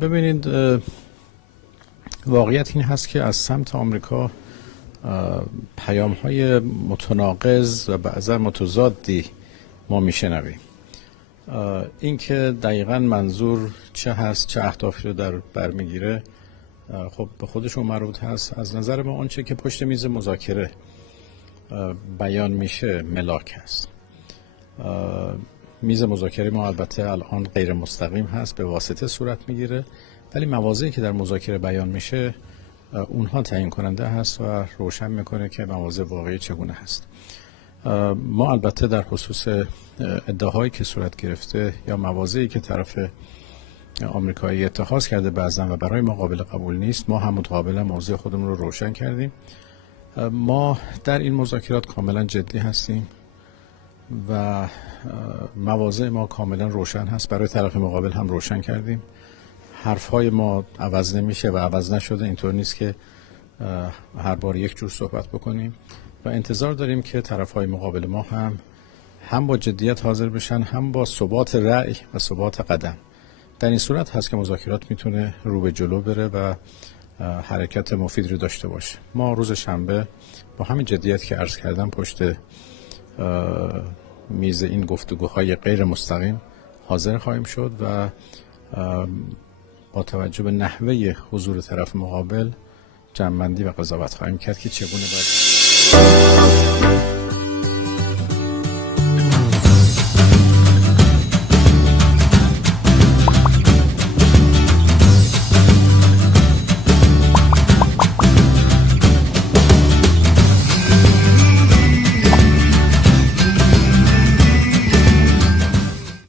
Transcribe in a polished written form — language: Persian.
ببینید، واقعیت این هست که از سمت آمریکا پیام‌های متناقض و بعضا متضادی ما میشنویم. این که دقیقاً منظور چه هست، چه اهدافی رو در بر میگیره، خب به خودشون مربوط هست. از نظر ما آنچه که پشت میز مذاکره بیان میشه ملاک هست. میز مذاکره ما البته الان غیر مستقیم هست، به واسطه صورت میگیره، ولی مواضعی که در مذاکره بیان میشه اونها تعیین کننده هست و روشن میکنه که مواضع واقعی چگونه هست. ما البته در خصوص ادعاهایی که صورت گرفته یا مواضعی که طرف آمریکایی اتخاذ کرده بعضا و برای ما قابل قبول نیست، ما هم متقابلا موضع خودمون رو روشن کردیم. ما در این مذاکرات کاملا جدی هستیم و مواضع ما کاملا روشن هست، برای طرف مقابل هم روشن کردیم. حرفهای ما عوض نمیشه و عوض نشده. اینطور نیست که هر بار یک جور صحبت بکنیم و انتظار داریم که طرفهای مقابل ما هم با جدیت حاضر بشن، هم با ثبات رأی و ثبات قدم. در این صورت هست که مذاکرات میتونه رو به جلو بره و حرکت مفید رو داشته باشه. ما روز شنبه با همین جدیت که عرض کردم پشت میز این گفتگوهای غیر مستقیم حاضر خواهیم شد و با توجه به نحوه حضور طرف مقابل جمع‌بندی و قضاوت خواهیم کرد که چگونه باید